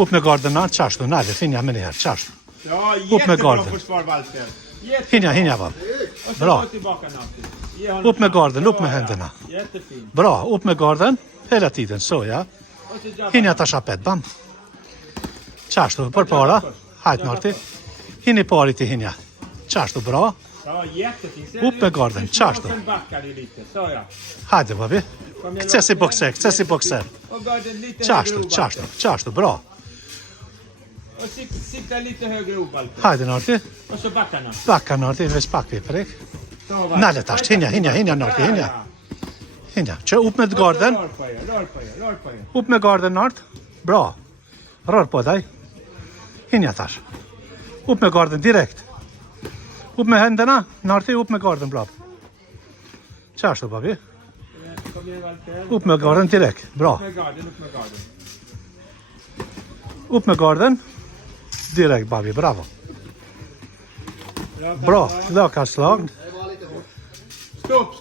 Upp med garden, qashtu, nale, finja me njëherë, qashtu. Ja, Upp med jättebra garden. försvar, Walter. Hinja, vab. Och så Bra. gå tillbaka, Natti. Ge honom Upp med chans. garden, upp Så, med ja. händerna. Jättefint. Bra, upp med garden, hela tiden, så ja. Och så jabba. Hinja ta shapet, bam. Qashtu, për para, hajt Narti. Hini pari ti hinja. Qashtu, bra. Ja, jättefint. Sen Upp med garden, qashtu. Sen backar du lite. Så ja. Hajde, babi. Kom igen, Kcesi lopp. bokser, kcesi bokser. Och garden lite Qashtu, högre upp, qashtu, Walter. qashtu, bra. Och sitta lite högre upp, Walter. Hajde Narti. Och så backa, Natti. Bakka Narti, veç pak piprik. Så, Walter. Nale tash, hinja Narti, hinja. Hinja, që up med garden. Rör på er, rör på er, rör på er. Upp med garden Nart. Bra. Rör på dig. Hinja tash. Upp med garden direkt. Upp med händerna. Narti, upp med garden bra. Qashtu, babi. Kom igen, Walter. Upp med garden direkt. Bra. Upp med garden, upp med garden. Upp med garden. Direkt, babi. Bravo. Raka Bra. slag. Raka slag. Stopp.